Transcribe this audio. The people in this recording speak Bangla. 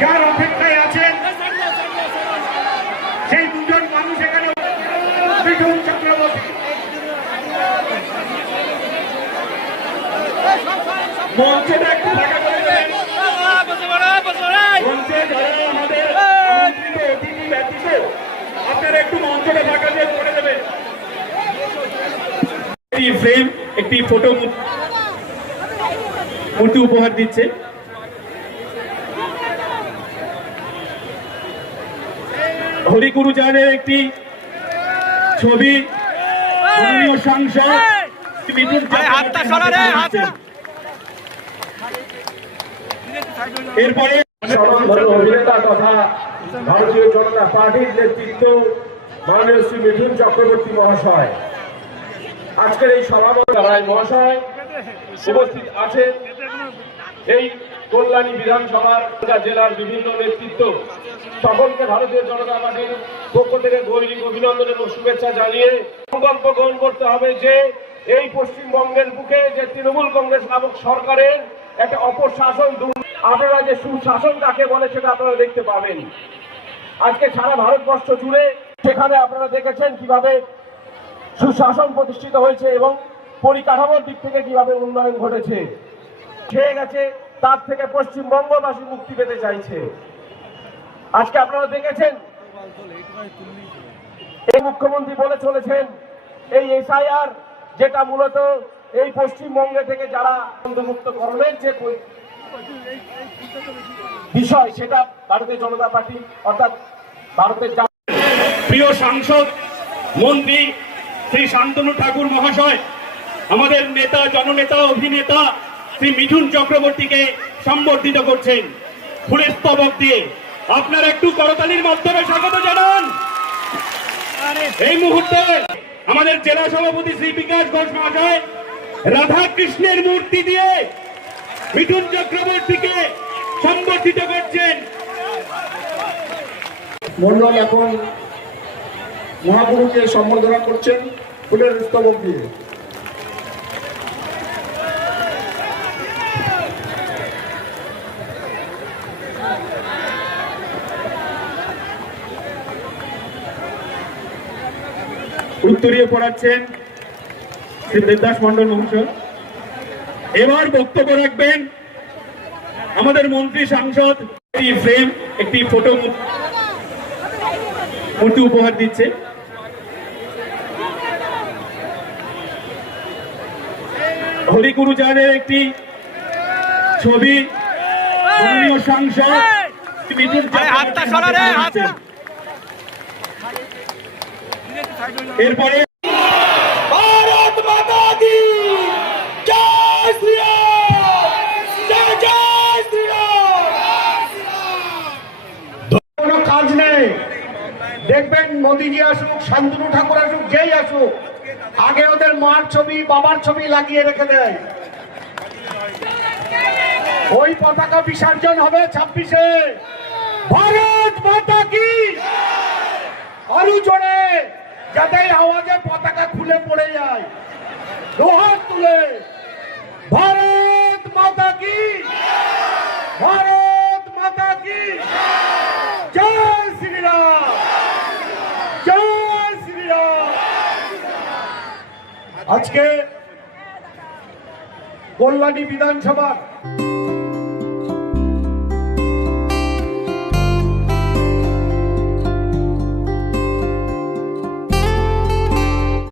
যার অপেক্ষায় আছেন সেই দুজন মানুষ এখানে মিঠুন চক্রবর্তী, মঞ্চটা একটু ফাঁকা করে দেবেন। মঞ্চে যারা আমাদের আমন্ত্রিত অতিথি ব্যতীত আপনারা একটু মঞ্চটা ফাঁকা দিয়ে করে দেবেন। এই ফ্রেম একটি ফটো মূর্তি উপহার দিচ্ছে। হরিগুরুজানের একটি ছবি মাননীয় সাংসদ মিঠুন এরপরে অভিনেতা তথা ভারতীয় জনতা পার্টির নেতৃত্ব মাননীয় শ্রী মিঠুন চক্রবর্তী মহাশয় আজকের এই সভাপতি রায় মহাশয় উপস্থিত আছেন। এই কল্যাণী বিধানসভার জেলার বিভিন্ন নেতৃত্ব সকলকে ভারতীয় জনতা পার্টির পক্ষ থেকে গৈরিক অভিনন্দন এবং শুভেচ্ছা জানিয়ে সংকল্প গ্রহণ করতে হবে যে এই পশ্চিমবঙ্গের বুকে যে তৃণমূল কংগ্রেস নামক সরকারের একটা অপশাসন, আপনারা যে সুশাসন কাকে বলে সেটা আপনারা দেখতে পাবেন। আজকে সারা ভারতবর্ষ জুড়ে সেখানে আপনারা দেখেছেন কিভাবে সুশাসন প্রতিষ্ঠিত হয়েছে এবং পরিকাঠামোর দিক থেকে কিভাবে উন্নয়ন ঘটেছে। খেয়ে গেছে তার থেকে পশ্চিমবঙ্গবাসী মুক্তি পেতে চাইছে। আজকে আপনারা দেখেছেন এই মুখ্যমন্ত্রী বলে চলেছেন এই এসআইআর যেটা মূলত এই পশ্চিমবঙ্গে থেকে যারা অন্তর্ভুক্তকরণের যে বিষয় সেটা ভারতীয় জনতা পার্টি অর্থাৎ ভারতের প্রিয় সাংসদ মন্ত্রী শ্রী শান্তনু ঠাকুর মহাশয় আমাদের নেতা জননেতা অভিনেতা শ্রী মিঠুন চক্রবর্তীকে সম্বর্ধিত করছেন ফুলের স্তবক দিয়ে। আপনারা একটু করতালির মাধ্যমে স্বাগত জানান। এই মুহূর্তে আমাদের জেলা সভাপতি শ্রী বিকাশ ঘোষ মহাশয় রাধা কৃষ্ণের মূর্তি দিয়ে মিঠুন চক্রবর্তীকে সম্বর্ধিত করছেন। মন্ডল এখন মহাপুরুষকে সম্বর্ধনা করছেন ফুলের স্তবক দিয়ে। উত্তরীয় পড়াচ্ছেন শ্রী দেবদাস মন্ডল মহাশয়। এবার বক্তব্য রাখবেন আমাদের মন্ত্রী সাংসদ। এই ফ্রেম একটি ফটো মূর্তি উপহার দিচ্ছে। হরিগুরুজানের একটি ছবি মাননীয় সাংসদ মিঠুন এরপরে ভারত মাতা কি জয় শ্রী রাম, জয় জয় শ্রী রাম। কোনো কাজ নেই, দেখবেন মোদীজি আসুক, শান্তনু ঠাকুর আসুক, যেই আসুক আগে ওদের মার ছবি বাবার ছবি লাগিয়ে রেখে দেয়। ওই পতাকা বিসর্জন হবে 26-এ। ভারত মাতা কি আরো জোরে যাতে আওয়াজে পতাকা খুলে পড়ে যায়, দুহাত তুলে ভারত মাতা কি, ভারত মাতা কি জয় শ্রীরাম, জয় শ্রীরাম। আজকে কল্যাণী বিধানসভা